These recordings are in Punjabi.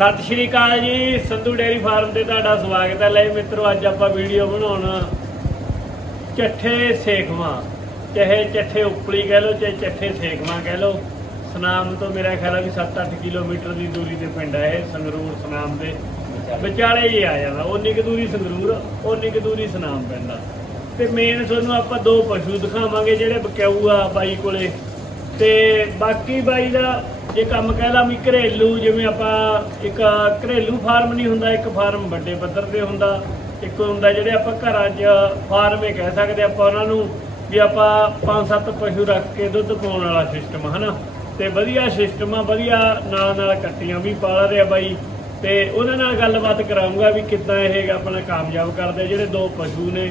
ਸਤਿ ਸ਼੍ਰੀ ਅਕਾਲ ਜੀ ਸੰਧੂ ਡੇਅਰੀ ਫਾਰਮ ਤੇ ਤੁਹਾਡਾ ਸਵਾਗਤ ਹੈ। ਲੈ ਮਿੱਤਰੋ ਅੱਜ ਆਪਾਂ ਵੀਡੀਓ ਬਣਾਉਣ। ਚੱਠੇ ਸੇਖਵਾਂ ਚਾਹੇ ਚੱਠੇ ਉਪਲੀ ਕਹਿ ਲਓ ਚਾਹੇ ਚੱਠੇ ਸੇਖਵਾਂ ਕਹਿ ਲਓ। ਸਨਾਮ ਤੋਂ ਮੇਰਾ ਖਿਆਲ ਹੈ ਵੀ 7-8 ਕਿਲੋਮੀਟਰ ਦੀ ਦੂਰੀ ਤੇ ਪਿੰਡ ਹੈ ਇਹ ਸੰਗਰੂਰ ਸਨਾਮ ਦੇ। ਵਿਚਾਲੇ। ਹੀ ਆ ਜਾਂਦਾ ਉਨੀ ਕੁ ਦੂਰੀ ਸੰਗਰੂਰ ਉਨੀ ਕੁ ਦੂਰੀ ਸਨਾਮ ਪੈਂਦਾ। ਤੇ ਮੇਨ ਤੁਹਾਨੂੰ ਆਪਾਂ ਦੋ ਪਸ਼ੂ ਦਿਖਾਵਾਂਗੇ ਜਿਹੜੇ ਬਕਾਊ ਆ ਬਾਈ ਕੋਲੇ। ਤੇ ਬਾਕੀ ਬਾਈ ਦਾ ਜੇ ਕੰਮ ਕਹਿ ਕਹਿਲਾ ਵੀ ਘਰੇਲੂ, ਜਿਵੇਂ ਆਪਾਂ ਇੱਕ ਘਰੇਲੂ ਫਾਰਮ ਨਹੀਂ ਹੁੰਦਾ, ਇੱਕ ਫਾਰਮ ਵੱਡੇ ਪੱਧਰ ਤੇ ਹੁੰਦਾ, ਇੱਕ ਹੁੰਦਾ ਜਿਹੜੇ ਆਪਾਂ ਘਰਾਂ 'ਚ ਫਾਰਮ ਹੀ ਕਹਿ ਸਕਦੇ ਆਪਾਂ ਉਹਨਾਂ ਨੂੰ ਵੀ ਆਪਾਂ ਪੰਜ ਸੱਤ ਪਸ਼ੂ ਰੱਖ ਕੇ ਦੁੱਧ ਪਾਉਣ ਵਾਲਾ ਸਿਸਟਮ ਹਨਾ? ਤੇ ਵਧੀਆ ਸਿਸਟਮ ਆ, ਵਧੀਆ ਨਾਲ ਨਾਲ ਕੱਟੀਆਂ ਵੀ ਪਾਲ ਰਿਹਾ ਬਾਈ। ਤੇ ਉਹਨਾਂ ਨਾਲ ਗੱਲਬਾਤ ਕਰਾਉਂਗਾ ਵੀ ਕਿੱਦਾਂ ਇਹ ਆਪਣਾ ਕਾਮਯਾਬ ਕਰਦੇ ਜਿਹੜੇ ਦੋ ਪਸ਼ੂ ਨੇ,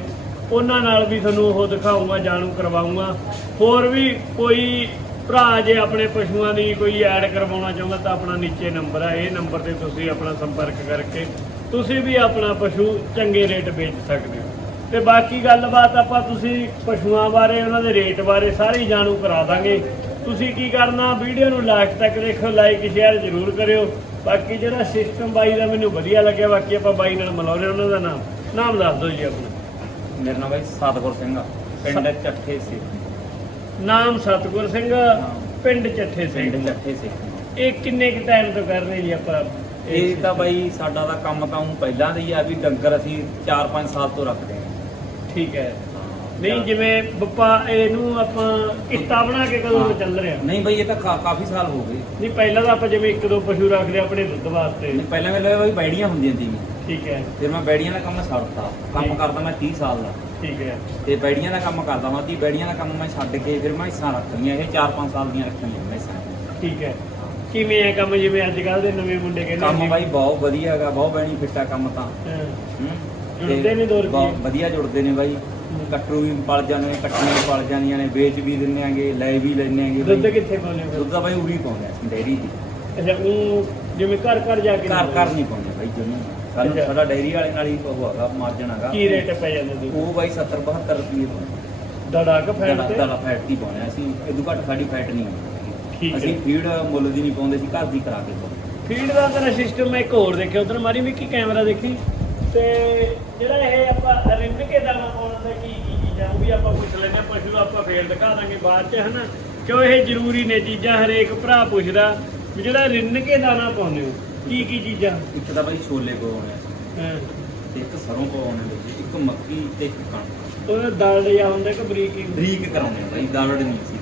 ਉਹਨਾਂ ਨਾਲ ਵੀ ਤੁਹਾਨੂੰ ਉਹ ਦਿਖਾਉਂਗਾ ਜਾਣੂ ਕਰਵਾਉਂਗਾ ਹੋਰ ਵੀ ਕੋਈ ਭਰਾ ਜੇ ਆਪਣੇ ਪਸ਼ੂਆਂ ਦੀ ਕੋਈ ਐਡ ਕਰਵਾਉਣਾ ਚਾਹੁੰਦਾ ਤਾਂ ਆਪਣਾ ਨੀਚੇ ਨੰਬਰ ਹੈ ਇਹ ਨੰਬਰ ਤੇ ਤੁਸੀਂ ਆਪਣਾ ਸੰਪਰਕ ਕਰਕੇ ਤੁਸੀਂ ਵੀ ਆਪਣਾ ਪਸ਼ੂ ਚੰਗੇ ਰੇਟ ਵੇਚ ਸਕਦੇ ਹੋ। ਤੇ ਬਾਕੀ ਗੱਲਬਾਤ ਆਪਾਂ ਤੁਸੀਂ ਪਸ਼ੂਆਂ ਬਾਰੇ ਉਹਨਾਂ ਦੇ ਰੇਟ ਬਾਰੇ ਸਾਰੀ ਜਾਣੂ ਕਰਾ ਦਾਂਗੇ। ਤੁਸੀਂ ਕੀ ਕਰਨਾ ਵੀਡੀਓ ਨੂੰ ਲਾਸਟ ਤੱਕ ਦੇਖੋ ਲਾਈਕ ਸ਼ੇਅਰ ਜ਼ਰੂਰ ਕਰਿਓ। ਬਾਕੀ ਜਿਹੜਾ ਸਿਸਟਮ ਬਾਈ ਦਾ ਮੈਨੂੰ ਵਧੀਆ ਲੱਗਿਆ ਬਾਕੀ ਆਪਾਂ ਬਾਈ ਨਾਲ ਮਿਲਾਉਂਦੇ ਹਾਂ ਉਹਨਾਂ ਦਾ ਨਾਮ। ਨਾਮ ਦੱਸ ਦਿਓ ਜੀ ਆਪਣਾ। ਮੇਰਾ ਨਾਮ ਬਾਈ ਸਤਗੁਰ ਸਿੰਘ ਆ। ਪਿੰਡ ਚੱਠੇ ਸੀ। ਨਾਮ ਸਤਗੁਰ ਸਿੰਘ ਪਿੰਡ ਚੱਠੇ ਪਿੰਡ ਸਿੰਘ। ਚੱਠੇ ਸੀ ਇਹ ਕਿੰਨੇ ਕੁ ਟਾਈਮ ਤੋਂ ਕਰ ਰਹੇ ਜੀ ਆਪਾਂ? ਇਹ ਤਾਂ ਬਾਈ ਸਾਡਾ ਦਾ ਕੰਮ ਤਾਂ ਊਂ ਪਹਿਲਾਂ ਦਾ ਹੀ ਆ ਵੀ ਡੰਗਰ ਅਸੀਂ 4-5 ਸਾਲ ਤੋਂ ਰੱਖਦੇ ਹਾਂ। ਠੀਕ ਹੈ। ਨਹੀਂ ਜਿਵੇਂ ਬੱਪਾ ਇਹਨੂੰ ਆਪਾਂ ਕਿੱਤਾ ਬਣਾ ਕੇ ਕਦੋਂ ਤੋਂ ਚੱਲ ਰਿਹਾ? ਨਹੀਂ ਬਾਈ ਇਹ ਤਾਂ ਕਾਫੀ ਸਾਲ ਹੋ ਗਏ। ਨਹੀਂ ਪਹਿਲਾਂ ਤਾਂ ਆਪਾਂ ਜਿਵੇਂ ਇੱਕ ਦੋ ਪਸ਼ੂ ਰੱਖਦੇ ਆਪਣੇ ਦੁੱਧ ਵਾਸਤੇ। ਨਹੀਂ, ਪਹਿਲਾਂ ਮੇਰੇ ਬਾਈ ਬੈੜੀਆਂ ਹੁੰਦੀਆਂ ਸੀ। ਠੀਕ ਹੈ। ਫਿਰ ਮੈਂ ਬੈੜੀਆਂ ਦਾ ਕੰਮ ਛੱਡਤਾ। ਕੰਮ। ਕਰਦਾ ਮੈਂ 30 ਸਾਲ ਦਾ। ਠੀਕ ਹੈ। ਤੇ ਬੈੜੀਆਂ ਦਾ ਕੰਮ ਕਰਦਾ ਮੈਂ। 30 ਬੈੜੀਆਂ ਦਾ ਕੰਮ ਮੈਂ ਛੱਡ ਕੇ ਫਿਰ ਮੈਂ ਹਿੱਸਾ ਰੱਖੀਆਂ ਇਹ 4-5 ਸਾਲ ਦੀਆਂ ਰੱਖੀਆਂ ਮੈਂ ਹਿੱਸਾ। ਠੀਕ ਹੈ। ਕਿਵੇਂ ਹੈ ਕੰਮ? ਜਿਵੇਂ ਅੱਜ ਕੱਲ ਦੇ ਨਵੇਂ ਮੁੰਡੇ ਕਹਿੰਦੇ ਕੰਮ? ਬਾਈ ਬਹੁਤ ਵਧੀਆ ਹੈਗਾ। ਬਹੁਤ ਬੈਨੀਫਿਟ ਆ ਕੰਮ ਤਾਂ। ਜੁੜਦੇ ਤੇ ਨੇ ਦੋ? ਬਹੁਤ ਵਧੀਆ ਜੁੜਦੇ ਨੇ ਬਾਈ। ਕੱਟਰੂ ਵੀ ਪਲ ਜਾਂਦੇ ਨੇ ਕੱਟੀਆਂ ਵੀ ਪਲ ਜਾਂਦੀਆਂ ਨੇ। ਵੇਚ ਵੀ ਦਿੰਦੇ ਆਂਗੇ ਲੈ ਵੀ ਲੈਂਦੇ ਆਂਗੇ ਦੁੱਧ। ਕਿੱਥੇ ਪਾਉਂਦੇ ਹੋ ਦੁੱਧ ਤਾਂ ਬਾਈ ਉਰੀ ਪਾਉਂਦੇ ਡੈਰੀ ਦੀ। ਅੱਛਾ ਉਹ ਜਿਵੇਂ ਘਰ ਘਰ ਜਾ ਕੇ ਘਰ ਘਰ ਨਹੀਂ ਪਾਉਂਦੇ ਬਾਈ ਜਮੀ ਸਾਨੂੰ। ਸਾਡਾ ਡੈਰੀ ਵਾਲੇ ਨਾਲ ਹੀ ਉਹ ਹੈਗਾ ਮਾਰਜਨ ਹੈਗਾ। ਕੀ ਰੇਟ ਪੈ ਜਾਂਦਾ ਉਹ ਬਾਈ 70 72 ਰੁਪਏ ਪਾਉਂਦੇ ਦੜਾ ਕ ਫੈਟ ਤੇ? ਦਲਾ ਫੈਟ ਹੀ ਪਾਉਂਦੇ ਆ ਅਸੀਂ। ਇਦੋਂ ਘੱਟ ਸਾਡੀ ਫੈਟ ਨਹੀਂ ਠੀਕ ਅਸੀਂ ਫੀਡ ਮੁੱਲ ਦੀ ਨਹੀਂ ਪਾਉਂਦੇ ਸੀ ਘਰ ਦੀ ਕਰਾ ਕੇ ਫੀਡ ਦਾ ਤੇਰਾ ਸਿਸਟਮ ਮੈਂ ਇੱਕ ਹੋਰ ਦੇਖਿਆ ਉਧਰ ਮਾਰੀ ਵੀ ਕੀ ਕੈਮਰਾ ਦੇਖੀ। ਤੇ ਜਿਹੜਾ ਇਹ ਆਪਾਂ ਰਿੰਨ ਕੇ ਦਾਣਾ ਪਾਉਣ ਦਾ ਕੀ ਕੀ ਚੀਜ਼ਾਂ ਉਹ ਵੀ ਆਪਾਂ ਪੁੱਛ ਹਾਂ ਪਸ਼ੂ ਆਪਾਂ ਫੇਰ ਦਿਖਾ ਦਾਂਗੇ ਬਾਅਦ ਚ ਹਨਾ? ਕਿਉਂ ਇਹ ਜ਼ਰੂਰੀ ਨੇ ਚੀਜ਼ਾਂ ਹਰੇਕ ਭਰਾ ਪੁੱਛਦਾ। ਵੀ ਜਿਹੜਾ ਰਿੰਨ ਕੇ ਦਾਣਾ ਪਾਉਂਦੇ ਹੋ ਕੀ ਕੀ ਚੀਜ਼ਾਂ? ਇੱਕ ਤਾਂ ਬਾਈ ਛੋਲੇ ਪਾਉਣੇ ਆ। ਹਾਂ। ਤੇ ਇੱਕ ਸਰੋਂ ਪਾਉਣੇ ਨੇ ਇੱਕ ਮੱਕੀ ਤੇ ਇੱਕ ਕਣਕ। ਉਹਦਾ ਦਾਲ ਜਿਹਾ ਹੁੰਦਾ ਕਿ ਬਰੀਕ ਹੀ? ਬਰੀਕ ਕਰਾਉਣੇ ਆ ਬਾਈ ਦਾਲੜ ਨਹੀਂ ਸੀ।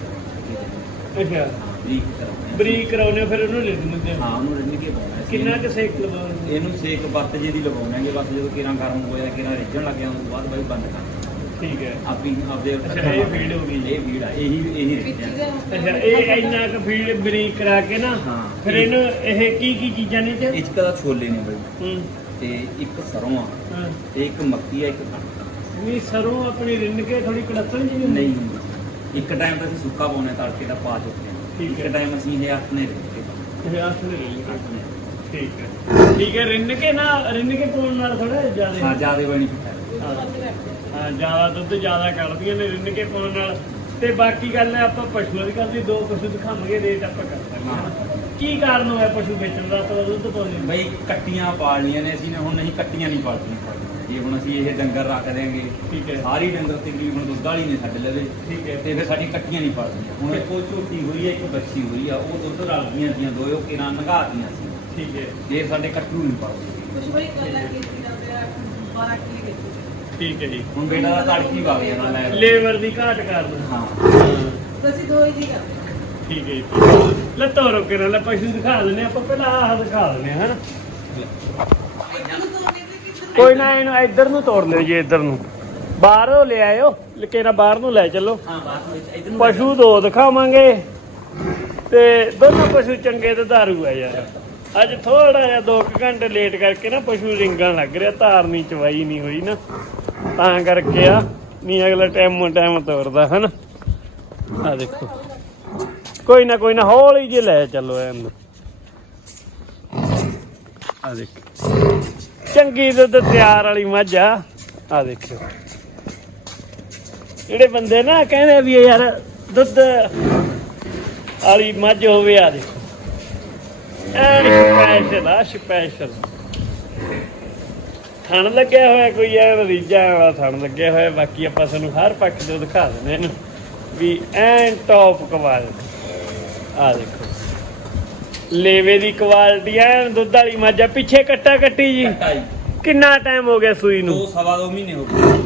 ਅੱਛਾ। ਹਾਂ ਬਰੀਕ ਕਰਾਉਣੇ ਆ। ਬਰੀਕ ਕਰਾਉਨੇ ਫਿਰ ਉਹਨੂੰ ਦਿੰਦੇ ਹਾਂ? ਉਹਨੂੰ ਰਿੰਨ ਕੇ ਪਾਉਣਾ ਸੀ। ਕਿੰਨਾ ਕੁ ਸੇਕ ਲਵਾਉਂਦੇ ਇਹਨੂੰ ਸੇਕ ਬੱਤ ਜੇ ਦੀ ਲਵਾਉਣਾਂਗੇ ਬਸ ਜਦੋਂ ਕਿਰਾਂ ਗਰਮ ਹੋਇਆ ਕਿਰਾਂ ਰਿੱਝਣ ਲੱਗ ਗਿਆ ਉਸ ਤੋਂ ਬਾਅਦ ਬਾਈ ਬੰਦ ਕਰ ਠੀਕ ਹੈ। ਆਪੀ ਆਪਦੇ ਅੱਛਾ, ਇਹ feed ਹੋ ਗਈ। ਇਹ ਫੀਡ ਆ ਇਹੀ ਇਹੀ ਰਿੱਝਣ ਅੱਛਾ ਇਹ ਇੰਨਾ ਕੁ ਫੀਡ ਬਰੀਕ ਕਰਾ ਕੇ ਨਾ ਹਾਂ। ਫਿਰ ਇਹਨੂੰ ਇਹ ਕੀ ਕੀ ਚੀਜ਼ਾਂ ਨੇ ਤੇ ਇਹ 'ਚ ਕਦਾ ਛੋਲੇ ਨੇ ਬਾਈ। ਹੂੰ। ਤੇ ਇੱਕ ਸਰੋਂ ਆ। ਹਾਂ। ਤੇ ਇੱਕ ਮੱਕੀ ਆ ਇੱਕ ਕਣਕ ਨਹੀਂ ਸਰੋਂ ਆਪਣੀ ਰਿੰਨ ਕੇ ਥੋੜੀ ਕੜਤਣ ਜੀ ਨਹੀਂ ਇੱਕ ਟਾਈਮ ਤਾਂ ਅਸੀਂ ਸੁੱਕਾ ਪਾਉਣੇ ਤੜਕੇ ਦਾ ਪਾ ਚੁੱਕੇ ਹਾਂ। ਠੀਕ ਹੈ। ਇੱਕ ਟਾਈਮ ਅਸੀਂ ਇਹ ਆਪਣੇ ਰਿੰਨ ਕੇ ਪਾਉਂਦੇ ਇਹ ਰਿੰਨ ਕੇ ਆਪਣੇ। ਠੀਕ ਹੈ। ਠੀਕ ਹੈ ਰਿੰਨ ਕੇ ਨਾ ਰਿੰਨ ਕੇ ਪਾਉਣ ਨਾਲ ਥੋੜਾ ਹਾਂ ਜ਼ਿਆਦਾ ਜ਼ਿਆਦਾ ਬੈਨੀਫਿਟ ਹੈ। ਜ਼ਿਆਦਾ ਦੁੱਧ ਜ਼ਿਆਦਾ ਕੱਢਦੀਆਂ ਨੇ ਰਿੰਨ ਕੇ ਪਾਉਣ ਨਾਲ। ਤੇ ਬਾਕੀ ਗੱਲ ਹੈ ਆਪਾਂ ਪਸ਼ੂਆਂ ਦੀ ਕਰਦੇ ਦੋ ਪਸ਼ੂ ਦਿਖਾਵਾਂਗੇ ਰੇਟ ਆਪਾਂ ਕਰ ਸਕਦੇ ਕੀ ਕਾਰਨ ਹੋਇਆ ਪਸ਼ੂ ਵੇਚਣ ਦਾ? ਤਾਂ ਦੁੱਧ ਪਾਉਂਦੇ? ਬਈ ਕੱਟੀਆਂ ਪਾਲਣੀਆਂ ਨੇ ਅਸੀਂ ਨੇ ਹੁਣ ਨਹੀਂ ਕੱਟੀਆਂ ਨਹੀਂ ਪਾਲਣੀਆਂ। ਜੇ ਹੁਣ ਅਸੀਂ ਇਹ ਡੰਗਰ ਰੱਖ ਦਿਆਂਗੇ ਠੀਕ ਹੈ। ਸਾਰੀ ਡੰਗਰ ਤਕਰੀਬਨ ਦੁੱਧ ਵਾਲੀ ਨੇ ਸਾਡੇ ਲਵੇ। ਠੀਕ ਹੈ। ਤੇ ਫਿਰ ਸਾਡੀ ਕੱਟੀਆਂ ਨਹੀਂ ਪਾਲਣੀਆਂ। ਹੁਣ ਇੱਕ ਉਹ ਝੋਟੀ ਹੋਈ ਹੈ ਇੱਕ ਬੱਚੀ ਹੋਈ ਆ ਉਹ ਦੁੱਧ ਰਲਦੀਆਂ ਦੀਆਂ ਦੋਏ ਉਹ ਕਿਰਾਂ ਨਗਾਤੀਆਂ ਸੀ। ਠੀਕ ਹੈ ਜੇ ਸਾਡੇ ਕੱਟੂ ਨਹੀਂ ਪਾਲਦੇ ਕੁਛ ਬਈ ਗੱਲਾਂ ਕੀਤੀ ਜਾਂਦੇ ਆ 12 ਕੀ ਕੀਤੀ ਠੀਕ ਹੈ ਜੀ। ਹੁਣ ਬੇਟਾ ਦਾ ਤੜਕੀ ਵਗ ਜਾਣਾ ਲੈ ਲੇਬਰ ਦੀ ਘਾਟ ਕਾਰਨ। ਹਾਂ। ਤੁਸੀਂ ਦੋ ਹੀ ਜੀ ਕਰਦੇ। ਠੀਕ ਹੈ ਜੀ। ਲੈ ਤੋਰੋ ਕੇ ਲੈ ਪਸ਼ੂ ਦਿਖਾ ਦਿੰਦੇ ਆਪਾਂ ਪਹਿਲਾਂ ਆਹ ਦਿਖਾ ਦਿੰਦੇ ਹਾਂ ਹਨਾ? ਕਿੱਧਰ ਕੋਈ ਨਾ ਇਹਨੂੰ ਇੱਧਰ ਨੂੰ ਤੋੜ ਲਿਓ ਜੀ ਇੱਧਰ ਨੂੰ। ਬਾਹਰੋਂ ਲੈ ਆਇਓ ਲਕੇਰਾ ਬਾਹਰ ਨੂੰ ਲੈ ਚੱਲੋ। ਹਾਂ ਬਾਤ ਵਿੱਚ ਇਧਰ ਨੂੰ ਪਸ਼ੂ ਦੋ ਦਿਖਾਵਾਂਗੇ ਤੇ ਦੋਨੋਂ ਪਸ਼ੂ ਚੰਗੇ ਤੇ ਧਾਰੂ ਆ ਯਾਰ। ਅੱਜ ਥੋੜਾ ਜਿਹਾ 2 ਘੰਟੇ ਲੇਟ ਕਰਕੇ ਨਾ ਪਸ਼ੂ ਰਿੰਗਣ ਲੱਗ ਰਿਹਾ, ਧਾਰ ਚਵਾਈ ਨਹੀਂ ਹੋਈ ਨਾ। ਤਾਂ ਕਰਕੇ ਆ ਨਹੀਂ ਅਗਲਾ ਟਾਈਮ ਟਾਈਮ ਤੋਰਦਾ, ਹਨ? ਆ ਦੇਖੋ। ਕੋਈ ਨਾ ਕੋਈ ਨਾ, ਹੌਲੀ ਜਿਹੀ ਲੈ ਚੱਲੋ ਐਂ ਆ ਦੇਖੋ। ਚੰਗੀ ਦੁੱਧ ਤਿਆਰ ਵਾਲੀ ਮੱਝ ਆ। ਆ ਦੇਖਿਓ। ਜਿਹੜੇ ਬੰਦੇ ਨਾ ਕਹਿੰਦੇ ਵੀ ਯਾਰ ਦੁੱਧ ਵਾਲੀ ਮੱਝ ਹੋਵੇ ਆ ਦੇਖੋ। ਐਨ ਸਪੈਸ਼ਲ ਆ ਸਪੈਸ਼ਲ ਥਣ ਲੱਗਿਆ ਹੋਇਆ ਕੋਈ ਐ ਰੀਜਾ ਵਾਲਾ ਥਣ ਲੱਗਿਆ ਹੋਇਆ ਬਾਕੀ ਆਪਾਂ ਤੁਹਾਨੂੰ ਹਰ ਪੱਖ ਤੋਂ ਦਿਖਾ ਦਿੰਦੇ ਇਹਨੂੰ ਵੀ ਐਨ ਟੌਪ ਕੁਆਲਿਟੀ ਆ ਦੇਖੋ। ਲੇਵੇ ਦੀ ਕੁਆਲਿਟੀ ਐਨ ਦੁੱਧ ਵਾਲੀ ਮੱਝ ਆ ਪਿੱਛੇ ਕੱਟਾ ਕੱਟੀ ਜੀ। ਕਿੰਨਾ ਟਾਈਮ ਹੋ ਗਿਆ ਸੂਈ ਨੂੰ? ਸਵਾ ਦੋ ਮਹੀਨੇ ਹੋ ਗਏ।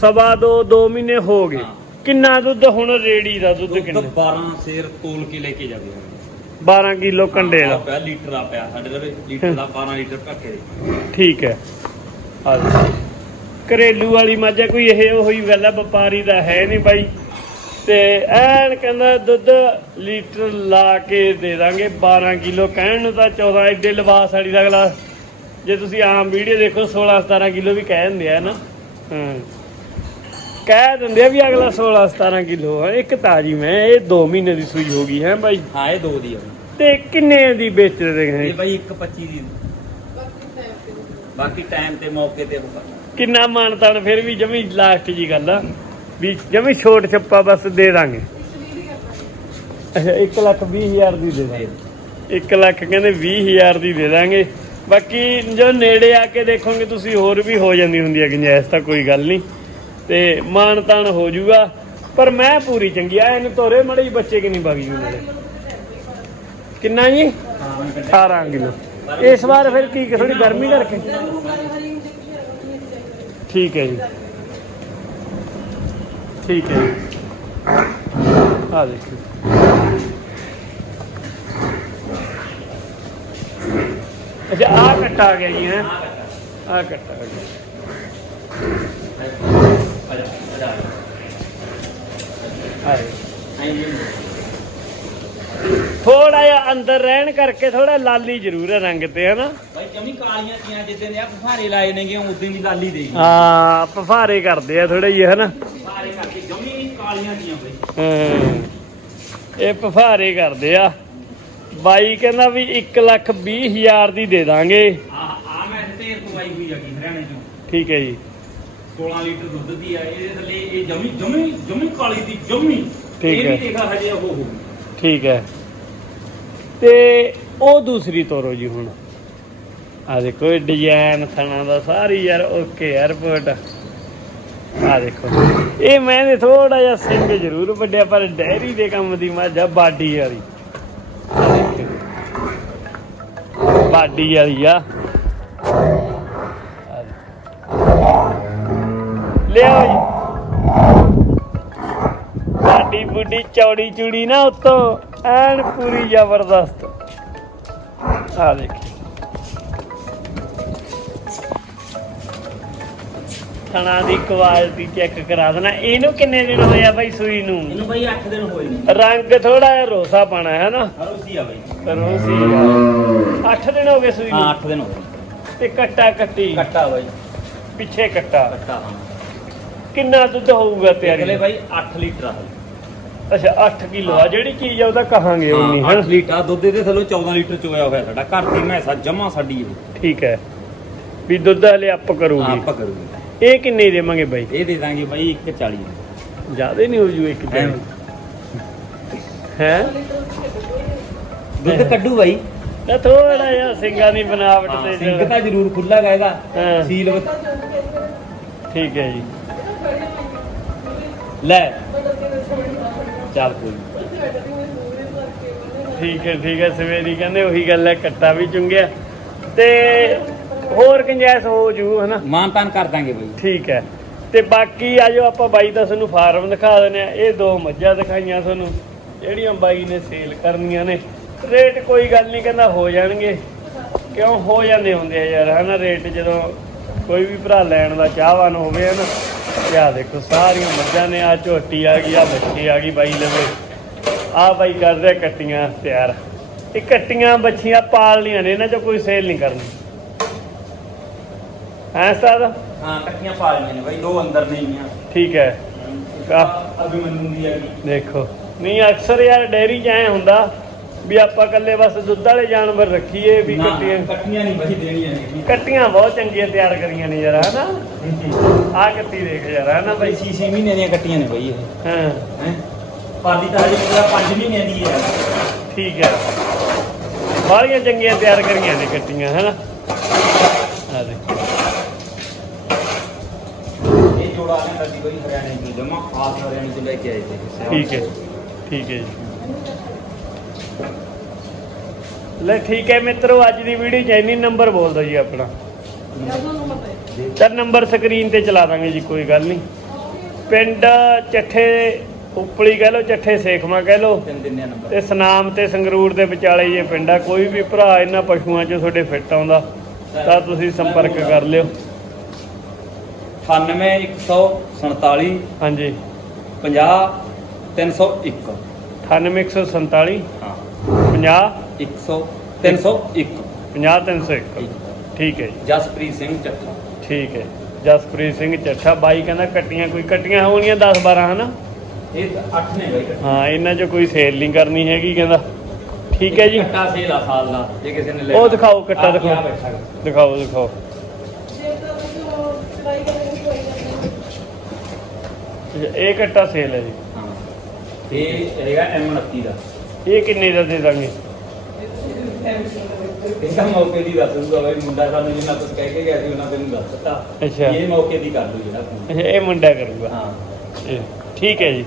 ਸਵਾ ਦੋ ਦੋ ਮਹੀਨੇ ਹੋ ਗਏ। ਕਿੰਨਾ ਦੁੱਧ ਹੁਣ ਰੇੜੀ ਦਾ ਦੁੱਧ ਦੁੱਧ ਕਿੰਨਾ? 12 ਸੇਰ ਤੋਲ ਕੇ ਲੈ ਕੇ ਜਾਵੇ 12 ਕਿਲੋ ਕੰਡੇ ਆ ਦਾ। ਪਿਆ ਲੀਟਰ ਆ ਪਿਆ ਸਾਡੇ ਲਵੇ ਲੀਟਰ ਦਾ 12 ਲੀਟਰ ਭੱਕੇ ਠੀਕ ਹੈ। ਆ। ਘਰੇਲੂ ਵਾਲੀ ਮੱਝ ਕੋਈ ਇਹ ਉਹੀ ਗੱਲ ਹੈ ਵਪਾਰੀ ਦਾ ਹੈ ਨਹੀਂ ਬਾਈ। ਤੇ ਐਨ ਕਹਿੰਦਾ ਦੁੱਧ ਲੀਟਰ ਲਾ ਕੇ ਦੇ ਦਾਂਗੇ 12 ਕਿਲੋ। ਕਹਿਣ ਨੂੰ ਤਾਂ 14 ਐਡੇ ਲਿਬਾਸ ਵਾਲੀ ਦਾ ਗਲਾਸ ਜੇ ਤੁਸੀਂ ਆਮ ਵੀਡੀਓ ਦੇਖੋ 16 17 ਕਿਲੋ ਵੀ ਕਹਿ ਦਿੰਦੇ ਆ ਨਾ। ਹਾਂ। ਕਹਿ ਦਿੰਦੇ ਆ ਵੀ ਅਗਲਾ 16 17 ਕਿਲੋ ਹੈ ਇੱਕ ਤਾਜੀ ਮੈਂ ਇਹ 2 ਮਹੀਨੇ ਦੀ ਸੂਈ ਹੋ ਗਈ ਹੈ ਬਾਈ। ਹਾਂ ਇਹ ਦੋ ਦੀ ਆ। ਤੇ ਕਿੰਨੇ ਦੀ ਵੇਚ ਰਹੇ ਇਹ? ਹੈ ਬਾਈ 1.25 ਦੀ। ਬਾਕੀ ਟਾਈਮ ਤੇ ਨਹੀਂ। ਬਾਕੀ ਟਾਈਮ ਤੇ ਮੌਕੇ ਤੇ ਹੋਗਾ ਕਿੰਨਾ ਮਾਨਤਾਨ ਫਿਰ ਵੀ ਜਮੀ ਲਾਸਟ ਜੀ ਗੱਲ ਆ। ਵੀ ਜਮੀ ਛੋਟ ਛੱਪਾ ਬਸ ਦੇ ਦਾਂਗੇ। ਅੱਛਾ 1 ਲੱਖ 20 ਹਜ਼ਾਰ ਦੀ ਦੇ ਦਾਂਗੇ। 1 ਲੱਖ ਕਹਿੰਦੇ 20 ਹਜ਼ਾਰ ਦੀ ਦੇ ਦਾਂਗੇ। ਬਾਕੀ ਜੋ ਨੇੜੇ ਆ ਕੇ ਦੇਖੋਗੇ ਤੁਸੀਂ ਹੋਰ ਵੀ ਹੋ ਜਾਂਦੀ ਹੁੰਦੀ ਹੈ ਗੁੰਜਾਇਸ਼ ਤਾਂ ਕੋਈ ਗੱਲ ਨਹੀਂ। ਤੇ ਮਾਨਤਾਨ ਹੋ ਜਾਊਗਾ ਪਰ ਮੈਂ ਪੂਰੀ ਚੰਗੀ ਆ, ਇਹਨੂੰ ਤੋਰੇ ਮੜੇ ਬੱਚੇ ਕਿੰਨੀ ਵਗ ਜੂ ਨਾਲੇ ਕਿੰਨਾ ਜੀ? ਹਾਂ ਮੈਂ 18 ਕਿਲੋ। ਇਸ ਵਾਰ ਫਿਰ ਕੀ ਥੋੜੀ ਗਰਮੀ ਕਰਕੇ ਠੀਕ ਹੈ ਜੀ। ਠੀਕ ਹੈ ਜੀ। ਆ ਦੇਖੋ। ਅੱਛਾ ਆ ਕੱਟਾ ਆ ਗਿਆ ਜੀ, ਹੈ। ਆ ਕੱਟਾ ਗਿਆ। ਥੋੜਾ ਜਿਹਾ ਅੰਦਰ ਰਹਿਣ ਕਰਕੇ ਥੋੜਾ ਲਾਲੀ ਜ਼ਰੂਰ ਹੈ ਰੰਗ ਤੇ ਹੈ ਨਾ ਬਾਈ ਜਮੀ ਕਾਲੀਆਂ ਜੀਆਂ ਜਿੱਦਾਂ ਦੇ ਆ ਫੁਹਾਰੇ ਲਾਏ ਨੇਗੇ ਉਦੋਂ ਦੀ ਲਾਲੀ ਦੇ ਹਾਂ। ਪਫਾਰੇ ਕਰਦੇ ਆ ਥੋੜੇ ਜਿਹੇ ਹੈ ਨਾ ਫੁਹਾਰੇ ਕਰਕੇ ਜਮੀ ਕਾਲੀਆਂ ਜੀਆਂ ਬਾਈ। ਹਾਂ। ਇਹ ਪਫਾਰੇ ਕਰਦੇ ਆ। ਬਾਈ ਕਹਿੰਦਾ ਵੀ 1 ਲੱਖ 20 ਹਜ਼ਾਰ ਦੀ ਦੇ ਦਾਂਗੇ। ਆ ਆ ਮੈਂ ਤੇ ਪਵਾਈ ਹੋਈ ਆ ਕੀ ਹਰਿਆਣੇ ਚੋਂ। ਠੀਕ ਹੈ ਜੀ। 16 ਲੀਟਰ ਦੁੱਧ ਦੀ ਆ ਇਹਦੇ ਥੱਲੇ ਇਹ ਜਮੀ ਜਮੀ ਜਮੀ ਕਾਲੀ ਦੀ ਜਮੀ। ਠੀਕ ਇਹ ਹੈ। ਵੀ ਦੇਖਾ ਹਜੇ ਉਹ ਹੋ ਠੀਕ ਹੈ। ਤੇ ਉਹ ਦੂਸਰੀ ਤੋਰੋ ਜੀ ਹੁਣ। ਆ ਦੇਖੋ ਇਹ ਡਿਜ਼ਾਈਨ ਥਣਾ ਦਾ ਸਾਰੀ ਯਾਰ ਓਕੇ 에어ਪੋਰਟ ਆ ਦੇਖੋ। ਇਹ ਮੈਂਨੇ ਥੋੜਾ ਜਿਹਾ ਸਿੰਘ ਜ਼ਰੂਰ ਵੱਡਿਆ ਪਰ ਡੈਰੀ ਦੇ ਕੰਮ ਦੀ ਮਾਝਾ ਬਾਡੀ ਵਾਲੀ। ਦੇਖੋ। ਬਾਡੀ ਵਾਲੀ ਆ। ਲਿਆਓ ਜੀ। ਸਾਡੀ ਬੁੱਢੀ ਚੌੜੀ ਚੂੜੀ ਨਾ ਉੱਤੋਂ ਐਨ ਪੂਰੀ ਜ਼ਬਰਦਸਤ। ਆ ਦੇਖ। ਥਣਾ ਦੀ ਕੁਆਲਿਟੀ ਚੈੱਕ ਕਰਾ ਦੇਣਾ। ਇਹਨੂੰ ਕਿੰਨੇ ਦਿਨ ਹੋਏ ਆ ਬਾਈ ਸੂਈ ਨੂੰ? ਇਹਨੂੰ ਬਾਈ 8 ਦਿਨ ਹੋਏ ਨੇ। ਰੰਗ ਥੋੜਾ ਜਿਹਾ ਰੋਸਾ ਪਾਣਾ ਹੈ ਨਾ? ਹਰੋਸੀ ਆ ਬਾਈ। ਰੋਸੀ 8 ਦਿਨ ਹੋ ਗਏ ਸੂਈ ਹਾਂ ਨੂੰ 8 ਦਿਨ ਹੋਏ ਤੇ ਕੱਟਾ ਕੱਟੀ। ਕੱਟਾ ਬਾਈ। ਪਿੱਛੇ ਕੱਟਾ। ਕੱਟਾ ਹਾਂ। ਕਿੰਨਾ ਦੁੱਧ ਹੋਊਗਾ ਅਗਲੇ ਤਿਆਰੀ ਬਾਈ 8 ਲੀਟਰ ਆ ਅੱਛਾ 8 ਕਿਲੋ ਆ। ਜਿਹੜੀ ਚੀਜ਼ ਆ ਉਹ ਤਾਂ ਕਹਾਂਗੇ ਉਨੀ ਹਾਂ ਹੈ? 8 ਲੀਟਰ ਦੁੱਧ ਦੇ ਥੱਲੋਂ 14 ਲੀਟਰ ਚੋਇਆ ਹੋਇਆ ਸਾਡਾ। ਘਰ ਦੀ ਮੈਸਾ ਜਮਾ ਸਾਡੀ ਇਹ। ਠੀਕ ਹੈ। ਵੀ ਦੁੱਧ ਹਲੇ ਅਪ ਹਾਂ, ਕਰੂਗੀ। ਆਪਾਂ ਕਰੂਗੇ। ਇਹ ਕਿੰਨੇ ਦੇਵਾਂਗੇ ਬਾਈ? ਇਹ ਦੇ ਦਾਂਗੇ ਬਾਈ 140 ਜ਼ਿਆਦਾ ਨਹੀਂ ਹੋ ਜੂ ਇੱਕ ਦਿਨ ਹੈ? ਦੁੱਧ ਕੱਢੂ ਬਾਈ। ਤਾਂ ਥੋੜਾ ਜਿਹਾ ਸਿੰਘਾਂ ਦੀ ਬਨਾਵਟ ਤੇ ਸਿੰਘ ਜੋ- ਤਾਂ ਜ਼ਰੂਰ ਖੁੱਲਾ ਗਾ ਇਹਦਾ ਹਾਂ। ਸੀਲ ਵ- ਠੀਕ ਹੈ ਜੀ। ਲੈ। ਚੱਲ ਕੋਈ। ਠੀਕ ਹੈ ਠੀਕ ਹੈ ਸਵੇਰੀ ਕਹਿੰਦੇ ਉਹੀ ਗੱਲ ਹੈ ਕੱਟਾ ਵੀ ਚੁੰਗਿਆ। ਤੇ ਹੋਰ ਗੁੰਜਾਇਸ਼ ਹੋ ਜੂ ਹਨਾ? ਮਾਨ ਤਾਨ ਕਰ ਦਾਂਗੇ ਬਾਈ। ਠੀਕ ਹੈ। ਤੇ ਬਾਕੀ ਆਜੋ ਆਪਾਂ ਬਾਈ ਦਾ ਤੁਹਾਨੂੰ ਫਾਰਮ ਦਿਖਾ ਦਿੰਦੇ ਆ ਇਹ ਦੋ ਮੱਝਾਂ ਦਿਖਾਈਆਂ ਤੁਹਾਨੂੰ। ਜਿਹੜੀਆਂ ਬਾਈ ਨੇ ਸੇਲ ਕਰਨੀਆਂ ਨੇ। ਰੇਟ ਕੋਈ ਗੱਲ ਨਹੀਂ ਕਹਿੰਦਾ ਹੋ ਜਾਣਗੇ। ਕਿਉਂ ਹੋ ਜਾਂਦੇ ਹੁੰਦੇ ਆ ਯਾਰ ਹਨਾ? ਰੇਟ ਜਦੋਂ ਕੋਈ ਵੀ ਭਰਾ ਲੈਣ ਦਾ ਚਾਹਵਾਨ ਹੋਵੇ ਹਨਾ? ਆਹ ਦੇਖੋ ਸਾਰੀਆਂ ਮੱਝਾਂ ਨੇ ਆ ਝੋਟੀ ਆ ਗਈ ਆ ਬੱਚੀ ਆ ਗਈ ਬਾਈ ਲਵੇ। ਆ ਬਾਈ ਕਰ ਰਿਹਾ ਕੱਟੀਆਂ ਤਿਆਰ। ਇਹ ਕੱਟੀਆਂ ਬੱਚੀਆਂ ਪਾਲਣੀਆਂ ਨੇ ਇਹਨਾਂ ਚੋਂ ਕੋਈ ਸੇਲ ਨਹੀਂ ਕਰਨੀ। ਹੈ ਸਾਦਾ ਹਾਂ ਕੱਟੀਆਂ ਪਾ ਲਈਆਂ ਨੇ ਬਾਈ ਦੋ ਅੰਦਰ ਨੇਗੀਆਂ ਠੀਕ ਹੈ। ਅਭਿਮਨੂ ਦੀ ਹੈਗੀ। ਦੇਖੋ। ਨਹੀਂ ਅਕਸਰ ਯਾਰ ਡੈਰੀ 'ਚ ਐ ਹੁੰਦਾ ਵੀ ਆਪਾਂ ਇਕੱਲੇ ਬਸ ਦੁੱਧ ਵਾਲੇ ਜਾਨਵਰ ਰੱਖੀਏ ਵੀ ਕੱਟੀਆਂ। ਕੱਟੀਆਂ ਨਹੀਂ ਬਾਈ ਦੇਣੀਆਂ ਨੇ। ਕੱਟੀਆਂ ਬਹੁਤ ਚੰਗੀਆਂ ਤਿਆਰ ਕਰੀਆਂ ਨੇ ਯਾਰ ਹਨਾ? ਆ ਕੱਟੀ ਦੇਖ ਯਾਰ ਹਨਾ ਬਾਈ? ਬਾਈ 6 ਮਹੀਨੇ ਦੀਆਂ ਕੱਟੀਆਂ ਨੇ ਬਾਈ ਇਹ। ਹਾਂ। ਹੈ? ਪਾਦੀ ਤਾਂ ਹਜੇ ਪੂਰਾ 5 ਮਹੀਨਿਆਂ ਦੀ ਹੈ। ਠੀਕ ਹੈ। ਬਾਹਲੀਆਂ ਚੰਗੀਆਂ ਤਿਆਰ ਕਰੀਆਂ ਨੇ ਕੱਟੀਆਂ ਹੈਨਾ? ਆ ਦੇ ਇਹ ਜੋੜਾ ਲੈਂਦਾ ਸੀ ਬਈ ਹਰਿਆਣੇ ਤੋਂ ਜਮਾ ਖਾਸ ਹਰਿਆਣੇ ਤੋਂ ਲੈ ਕੇ ਆਏ ਸੀ। ਠੀਕ ਹੈ ਠੀਕ ਹੈ ਜੀ। ਲੈ ਠੀਕ ਹੈ ਮਿੱਤਰੋ ਅੱਜ ਦੀ ਵੀਡੀਓ ਚ ਇੰਨੀ ਨੰਬਰ ਬੋਲ ਦਿਓ ਜੀ ਆਪਣਾ। ਤਾਂ ਨੰਬਰ ਸਕਰੀਨ ਤੇ ਚਲਾ ਦਾਂਗੇ ਜੀ ਕੋਈ ਗੱਲ ਨਹੀਂ। ਪਿੰਡ ਚੱਠੇ ਉਪਲੀ ਕਹਿ ਲਓ ਚੱਠੇ ਸੇਖਵਾ ਕਹਿ ਨੰਬਰ ਤੇ ਸਨਾਮ ਤੇ ਸੰਗਰੂਰ ਦੇ ਵਿਚਾਲੇ ਇਹ ਪਿੰਡ ਆ ਕੋਈ ਵੀ ਭਰਾ ਇਹਨਾਂ ਪਸ਼ੂਆਂ 'ਚ ਤੁਹਾਡੇ ਫਿੱਟ ਆਉਂਦਾ ਤਾਂ ਤੁਸੀਂ ਸੰਪਰਕ ਕਰ ਲਿਓ। 98147 ਹਾਂਜੀ। 50 301 98147 ਹਾਂ। 50 100 301 50301 ਠੀਕ। ਹੈ ਜੀ। ਜਸਪ੍ਰੀਤ ਸਿੰਘ ਚੱਠਾ। ਠੀਕ ਹੈ। ਜਸਪ੍ਰੀਤ ਸਿੰਘ ਚੱਠਾ ਬਾਈ ਕਹਿੰਦਾ ਕੱਟੀਆਂ ਕੋਈ ਕੱਟੀਆਂ ਹੋਣੀਆਂ 10 12 ਹਨਾ? ਇਹ 8 ਨੇ ਬਈ ਹਾਂ ਇਹਨਾਂ 'ਚ ਕੋਈ ਸੇਲ ਨਹੀਂ ਕਰਨੀ ਹੈਗੀ ਕਹਿੰਦਾ। ਠੀਕ ਹੈ ਜੀ। ਕੱਟਾ ਸੇਲ ਆ ਸਾਲ ਦਾ ਜੇ ਕਿਸੇ ਨੇ ਉਹ ਦਿਖਾਓ, ਕੱਟਾ ਦਿਖਾਓ। ਦਿਖਾਓ ਦਿਖਾਓ। ਤਾਂ ਇਹ ਕੱਟਾ ਸੇਲ ਹੈ ਜੀ। ਹਾਂ। ਇਹ ਹੈਗਾ M29 ਦਾ। ਇਹ ਕਿੰਨੇ ਦਾ ਦੇ ਦਾਂਗੇ? ਇਹਦਾ ਮੌਕੇ ਦੀ ਦੱਸ ਦੂਗਾ ਬਈ ਮੁੰਡਾ ਸਾਨੂੰ ਜਿੰਨਾ ਕੁਝ ਕਹਿ ਕੇ ਗਿਆ ਸੀ ਉਹਨਾਂ ਤੈਨੂੰ ਦੱਸ ਦਿੱਤਾ। ਅੱਛਾ। ਇਹ ਮੌਕੇ ਦੀ ਕਰ ਜਿਹੜਾ ਅੱਛਾ ਇਹ ਮੁੰਡਾ ਕਰੂਗਾ। ਹਾਂ। ਠੀਕ ਹੈ ਜੀ।